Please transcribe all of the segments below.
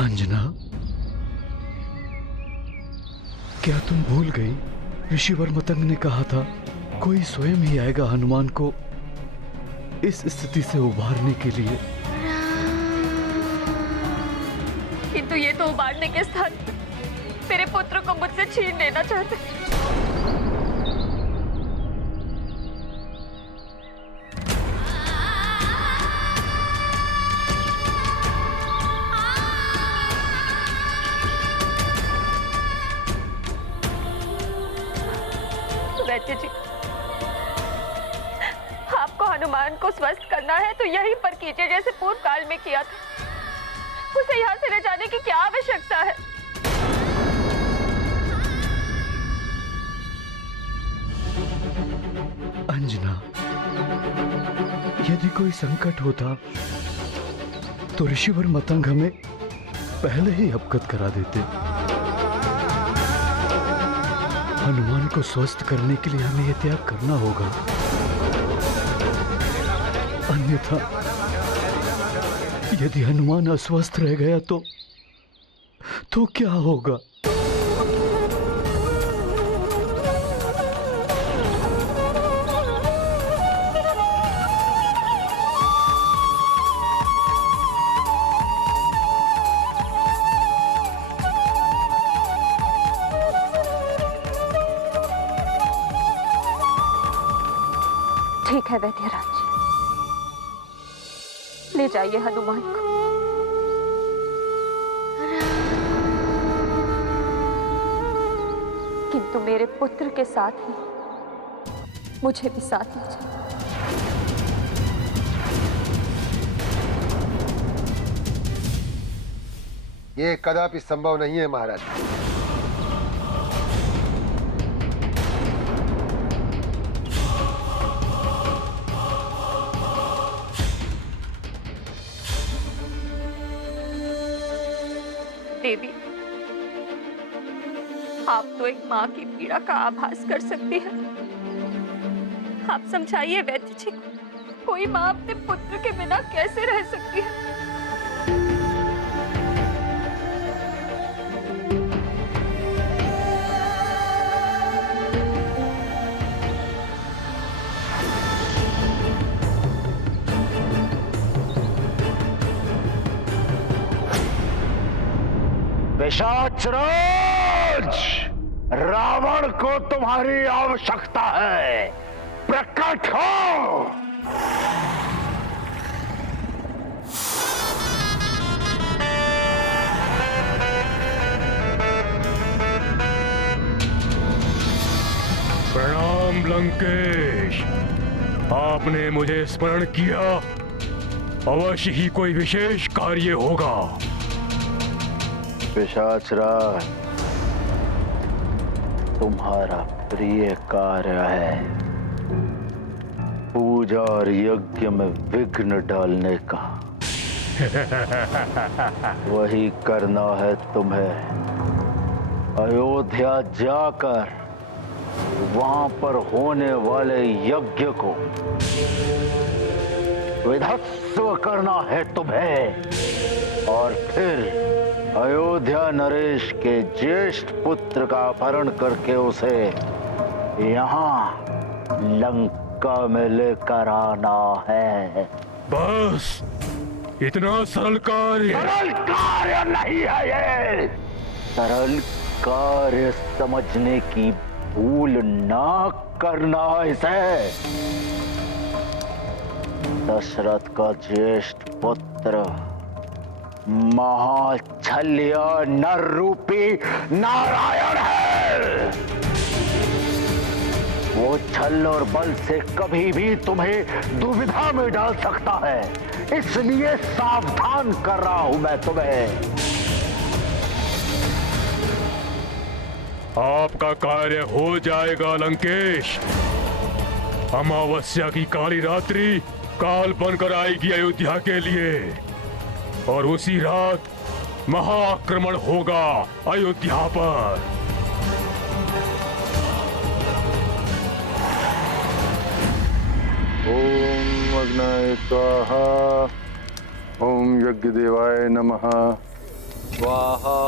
अंजना, क्या तुम भूल गई? ऋषिवर मतंग ने कहा था कोई स्वयं ही आएगा हनुमान को इस स्थिति से उबारने के लिए। किंतु ये तो उबारने के स्थान मेरे पुत्र को मुझसे छीन लेना चाहते। वैद्य जी, आपको हनुमान को स्वस्थ करना है तो यहीं पर कीजिए जैसे पूर्व काल में किया था। उसे यहाँ से ले जाने की क्या आवश्यकता है? अंजना, यदि कोई संकट होता तो ऋषिवर मतंग हमें पहले ही अवगत करा देते। हनुमान को स्वस्थ करने के लिए हमें यह त्याग करना होगा, अन्यथा यदि हनुमान अस्वस्थ रह गया तो क्या होगा? ठीक है वैद्यराज, ले जाइए हनुमान को। किंतु मेरे पुत्र के साथ ही मुझे भी साथ ले जाइए। ये कदापि संभव नहीं है महाराज। देवी, आप तो एक माँ की पीड़ा का आभास कर सकती हैं। आप समझाइए वैद्य जी को, कोई माँ अपने पुत्र के बिना कैसे रह सकती है? पिशाचराज, रावण को तुम्हारी आवश्यकता है, प्रकट हो। प्रणाम लंकेश, आपने मुझे स्मरण किया। अवश्य ही कोई विशेष कार्य होगा। पिशाचराज, तुम्हारा प्रिय कार्य है पूजा और यज्ञ में विघ्न डालने का। वही करना है तुम्हें। अयोध्या जाकर वहां पर होने वाले यज्ञ को विध्वंस करना है तुम्हें, और फिर अयोध्या नरेश के ज्येष्ठ पुत्र का अपहरण करके उसे यहाँ लंका में लेकर आना है। बस इतना सरल कार्य? सरल कार्य नहीं है ये। सरल कार्य समझने की भूल ना करना इसे। दशरथ का ज्येष्ठ पुत्र महाछल्या नर रूपी नारायण है। वो छल और बल से कभी भी तुम्हें दुविधा में डाल सकता है, इसलिए सावधान कर रहा हूं मैं तुम्हें। आपका कार्य हो जाएगा लंकेश। अमावस्या की काली रात्रि काल बनकर आएगी अयोध्या के लिए, और उसी रात महाआक्रमण होगा अयोध्या पर। ओम अग्नाय स्वाहा, ओम यज्ञ देवाय नमः, स्वाहा।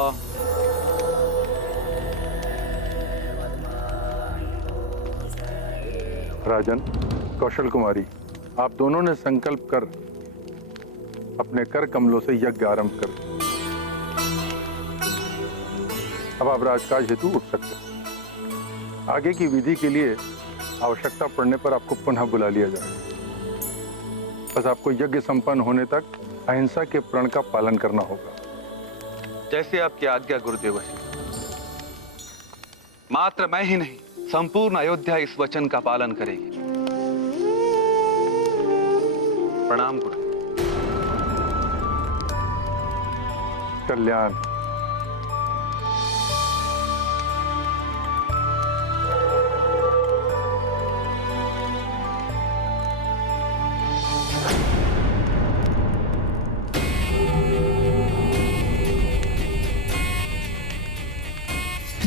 राजन, कौशल कुमारी, आप दोनों ने संकल्प कर अपने कर कमलों से यज्ञ आरंभ कर। अब आप राजकाज हेतु उठ सकते हैं। आगे की विधि के लिए आवश्यकता पड़ने पर आपको पुनः बुला लिया जाएगा। बस आपको यज्ञ संपन्न होने तक अहिंसा के प्रण का पालन करना होगा। जैसे आपकी आज्ञा गुरुदेव। मात्र मैं ही नहीं, संपूर्ण अयोध्या इस वचन का पालन करेगी। प्रणाम गुरु। कल्याण।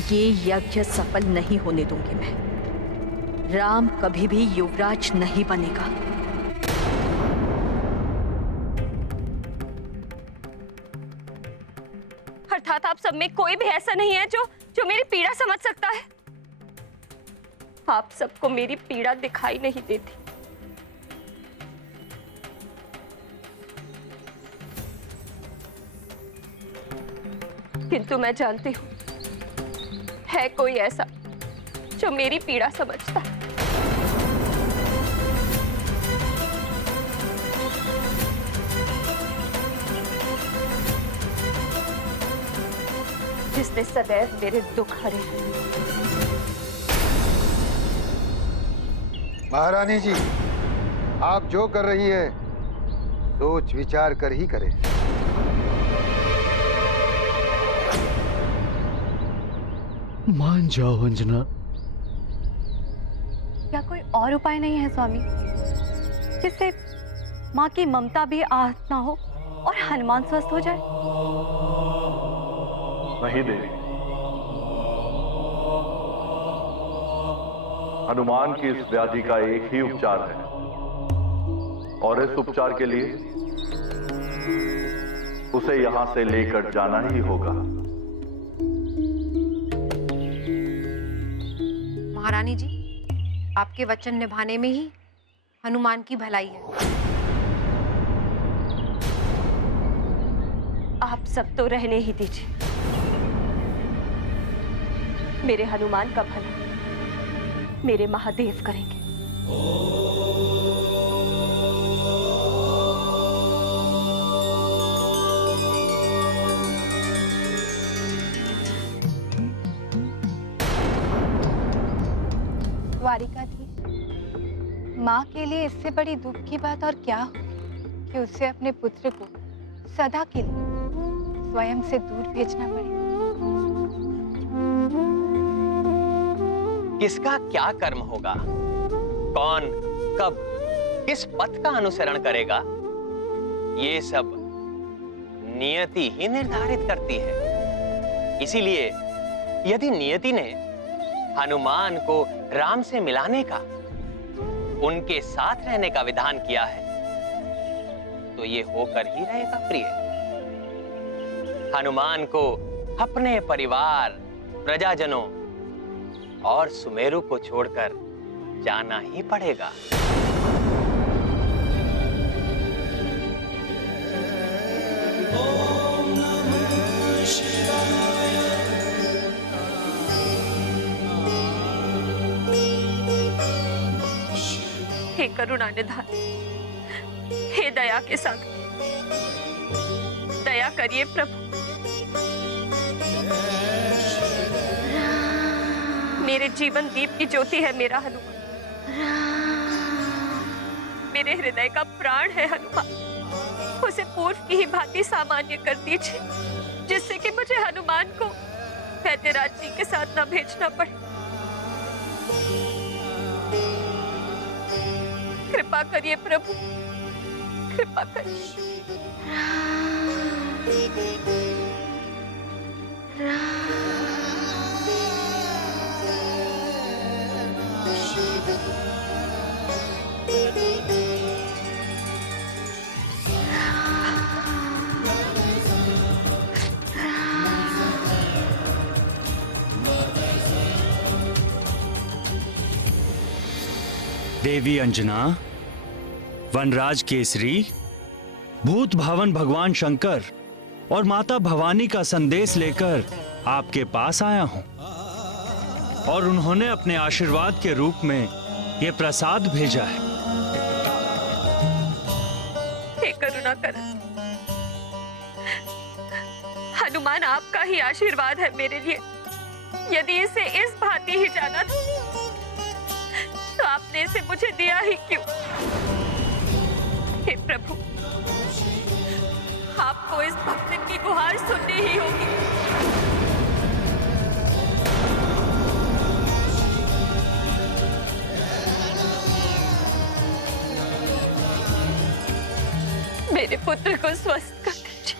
ये यज्ञ सफल नहीं होने दूंगी मैं। राम कभी भी युवराज नहीं बनेगा। अर्थात आप सब में कोई भी ऐसा नहीं है जो मेरी पीड़ा समझ सकता है। आप सबको मेरी पीड़ा दिखाई नहीं देती। किंतु मैं जानती हूं है कोई ऐसा जो मेरी पीड़ा समझता है। जिसने सदैव मेरे दुख हरे हैं। महारानी जी, आप जो कर रही हैं सोच विचार कर ही करें। मान जाओ अंजना। क्या कोई और उपाय नहीं है स्वामी, जिससे माँ की ममता भी आहत ना हो और हनुमान स्वस्थ हो जाए? नहीं देवी, हनुमान की इस व्याधि का एक ही उपचार है और इस उपचार के लिए उसे यहां से लेकर जाना ही होगा। महारानी जी, आपके वचन निभाने में ही हनुमान की भलाई है। आप सब तो रहने ही दीजिए। मेरे हनुमान का भला मेरे महादेव करेंगे। द्वारिकाधीश, माँ के लिए इससे बड़ी दुख की बात और क्या होगी कि उसे अपने पुत्र को सदा के लिए स्वयं से दूर भेजना पड़े। किसका क्या कर्म होगा, कौन कब किस पथ का अनुसरण करेगा, ये सब नियति ही निर्धारित करती है। इसीलिए यदि नियति ने हनुमान को राम से मिलाने का, उनके साथ रहने का विधान किया है, तो ये होकर ही रहेगा प्रिय। हनुमान को अपने परिवार, प्रजाजनों और सुमेरु को छोड़कर जाना ही पड़ेगा। हे करुणा निधान, हे दया के सागर, दया करिए प्रभु। मेरे जीवन दीप की ज्योति है मेरा हनुमान, मेरे हृदय का प्राण है हनुमान। उसे पूर्व की ही भांति सामान्य कर दीजिए, जिससे कि मुझे हनुमान को वैद्यराज जी के साथ न भेजना पड़े। कृपा करिए प्रभु, कृपा करिए। देवी अंजना, वनराज केसरी, भूत भावन भगवान शंकर और माता भवानी का संदेश लेकर आपके पास आया हूं और उन्होंने अपने आशीर्वाद के रूप में ये प्रसाद भेजा है। हे करुणा कर, हनुमान आपका ही आशीर्वाद है मेरे लिए। यदि इसे इस भांति ही जाना था तो आपने इसे मुझे दिया ही क्यों? हे प्रभु, आपको इस भक्त की गुहार सुननी ही होगी। मेरे पुत्र को स्वस्थ कर दीजिए,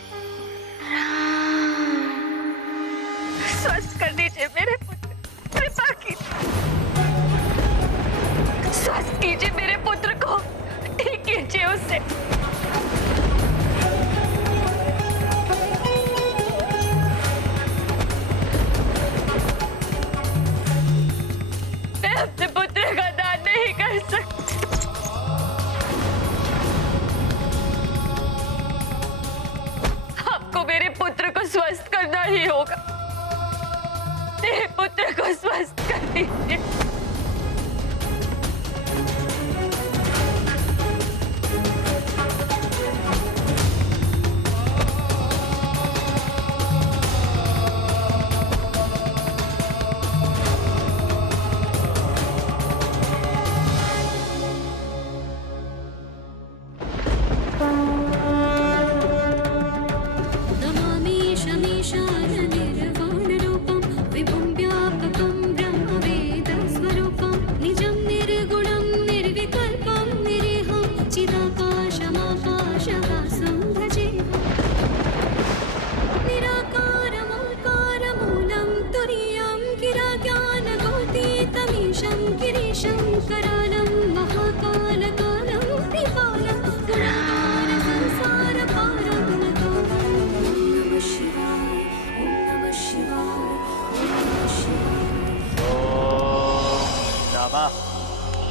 स्वस्थ कर दीजिए मेरे पुत्र, कृपा कीजिए, स्वस्थ कीजिए मेरे पुत्र को, ठीक कीजिए उसे। मैं अपने पुत्र का दान नहीं कर सकती। आपको मेरे पुत्र को स्वस्थ करना ही होगा। मेरे पुत्र को स्वस्थ कर दीजिए।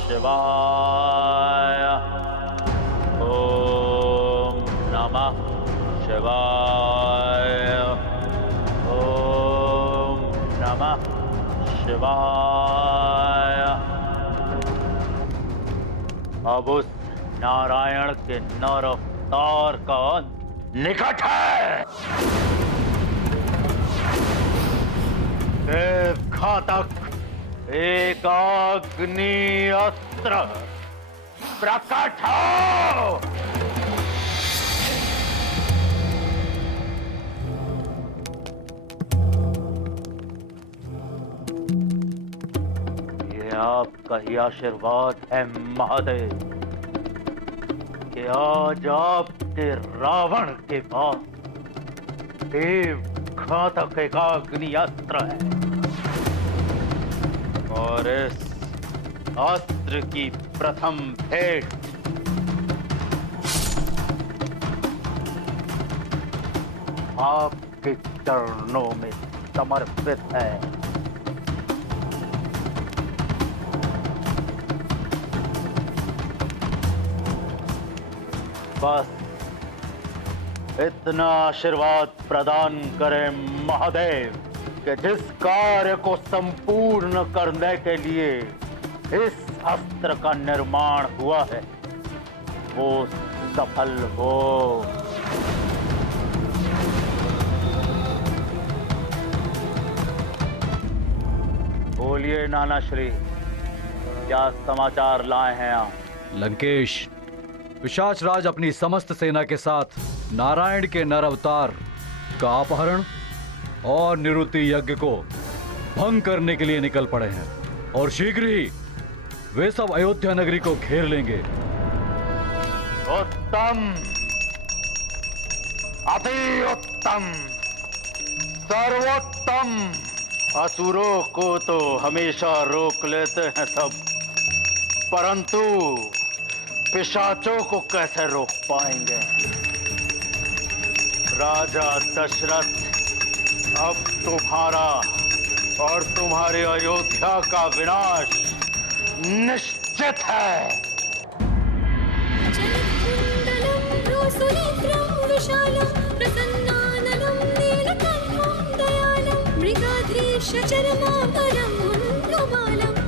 शिवाय। ओम नमः शिवाय। ओम नमः शिवाय। अब उस नारायण के नर अवतार का अंत निकट है। देव घातक एक अग्नि अस्त्र प्रकट हो। ये आपका ही आशीर्वाद है महादेव कि आज आपके रावण के पास देव घातक एक अग्नि अस्त्र है और इस अस्त्र की प्रथम भेंट आपके चरणों में समर्पित है। बस इतना आशीर्वाद प्रदान करें महादेव कि जिस कार्य को संपूर्ण करने के लिए इस अस्त्र का निर्माण हुआ है वो सफल हो। बोलिए नाना श्री, क्या समाचार लाए हैं आप? लंकेश, पिशाच राज अपनी समस्त सेना के साथ नारायण के नर अवतार का अपहरण और निवृत्ति यज्ञ को भंग करने के लिए निकल पड़े हैं और शीघ्र ही वे सब अयोध्या नगरी को घेर लेंगे। उत्तम, अति उत्तम, सर्वोत्तम। असुरों को तो हमेशा रोक लेते हैं सब, परंतु पिशाचों को कैसे रोक पाएंगे? राजा दशरथ, अब तुम्हारा और तुम्हारे अयोध्या का विनाश निश्चित है।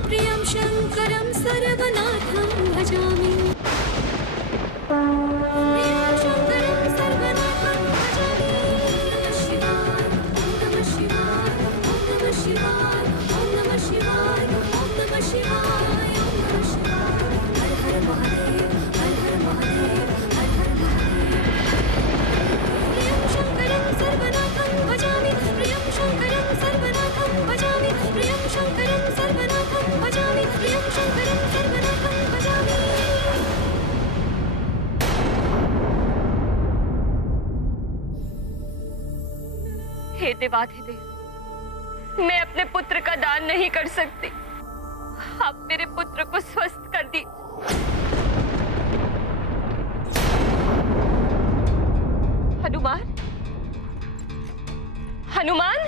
प्रियं शंकरं सर्वनाथं भजामि। प्रियं शंकरं सर्वनाथं भजामि। नमः शिवाय, ओम नमः शिवाय, ओम नमः शिवाय, ओम नमः शिवाय, ओम नमः शिवाय, ओम नमः शिवाय। हर हर महादेव, हर हर महादेव, हर हर महादेव। प्रियं शंकरं सर्वनाथं भजामि। प्रियं शंकरं सर्वनाथं भजामि। प्रियं शंकरं सर्वनाथं भजामि। प्रियं शंकरं सर्वनाथं भजामि। हे देवाधिदेव, मैं अपने पुत्र का दान नहीं कर सकती। आप मेरे पुत्र को स्वस्थ कर दी। हनुमान, हनुमान,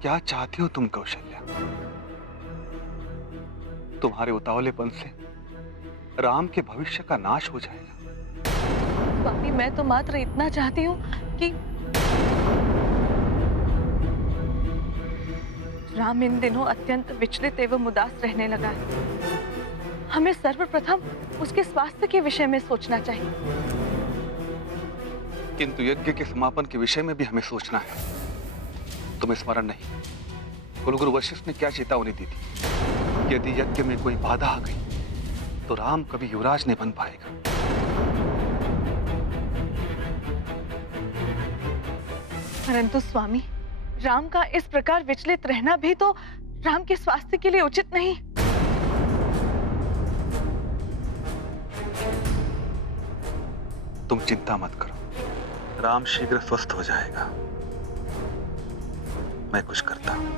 क्या चाहती हो तुम कौशल्या? तुम्हारे उतावलेपन से राम के भविष्य का नाश हो जाएगा। स्वामी, मैं तो मात्र इतना चाहती हूँ कि राम इन दिनों अत्यंत विचलित एवं उदास रहने लगा है। हमें सर्वप्रथम उसके स्वास्थ्य के विषय में सोचना चाहिए। किंतु यज्ञ के समापन के विषय में भी हमें सोचना है। तुम्हें स्मरण नहीं, कुलगुरु वशिष्ठ ने क्या चेतावनी दी थी? यदि यज्ञ में कोई बाधा आ गई तो राम कभी युवराज नहीं बन पाएगा। परंतु स्वामी, राम का इस प्रकार विचलित रहना भी तो राम के स्वास्थ्य के लिए उचित नहीं। तुम चिंता मत करो, राम शीघ्र स्वस्थ हो जाएगा। मैं कुछ करता हूं।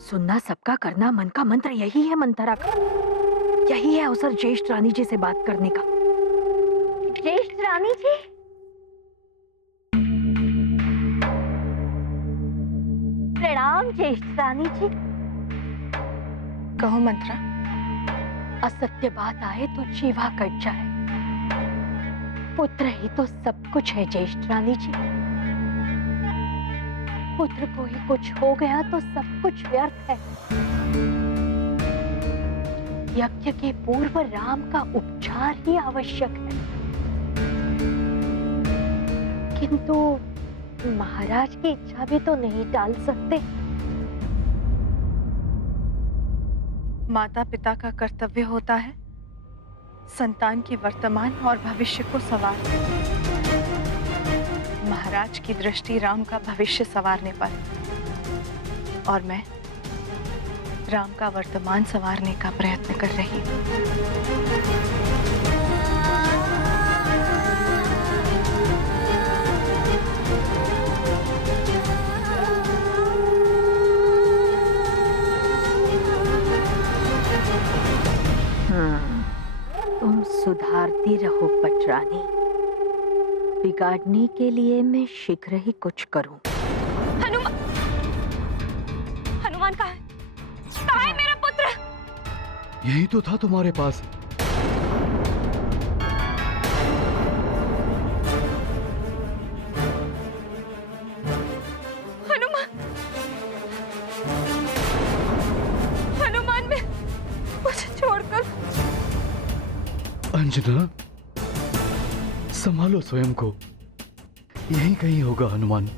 सुनना सबका, करना मन का मंत्र यही है मंथरा का। यही है अवसर ज्येष्ठ रानी जी से बात करने का। ज्येष्ठ रानी जी, प्रणाम ज्येष्ठ रानी जी। कहो मंत्रा। असत्य बात आए तो जीवा कट जाए। पुत्र ही तो सब कुछ है ज्येष्ठ रानी जी। पुत्र को ही कुछ हो गया तो सब कुछ व्यर्थ है। यज्ञ के पूर्व राम का उपचार ही आवश्यक है। किंतु महाराज की इच्छा भी तो नहीं टाल सकते। माता पिता का कर्तव्य होता है संतान की वर्तमान और भविष्य को संवारना। महाराज की दृष्टि राम का भविष्य संवारने पर, और मैं राम का वर्तमान संवारने का प्रयत्न कर रही हूँ। तुम सुधारती रहो पटरानी। बिगाड़ने के लिए मैं शीघ्र ही कुछ करूं। हनुमान, हनुमान कहाँ है? कहाँ है मेरा पुत्र? यही तो था तुम्हारे पास। हनुमान, हनुमान, में मुझे छोड़कर। अंजना, संभालो स्वयं को। यहीं कहीं होगा हनुमान।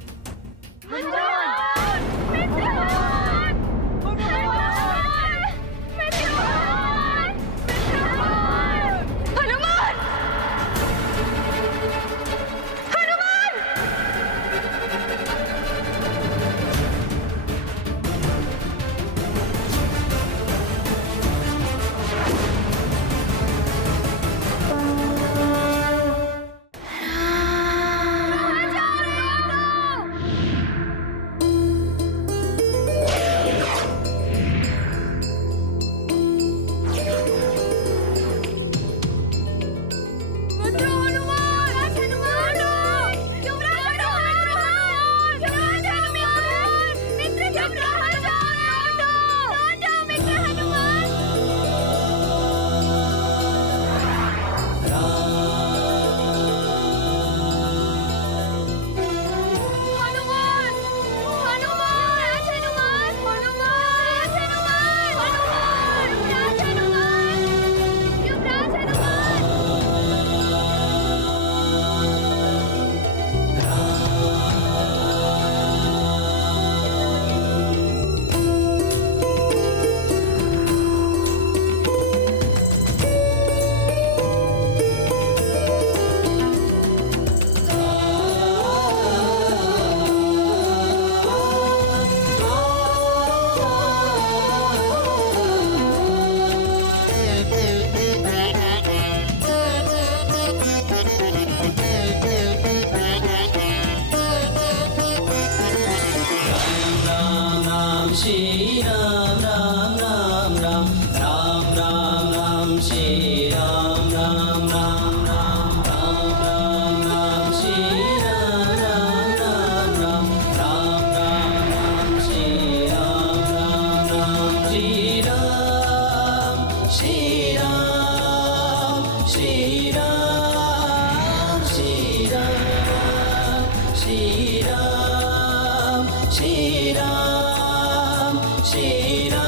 श्री राम राम राम राम राम राम राम श्री राम राम राम राम राम राम राम श्री राम राम राम राम राम राम राम श्री राम राम राम श्री राम श्री राम श्री राम श्री राम श्री राम श्री राम श्री राम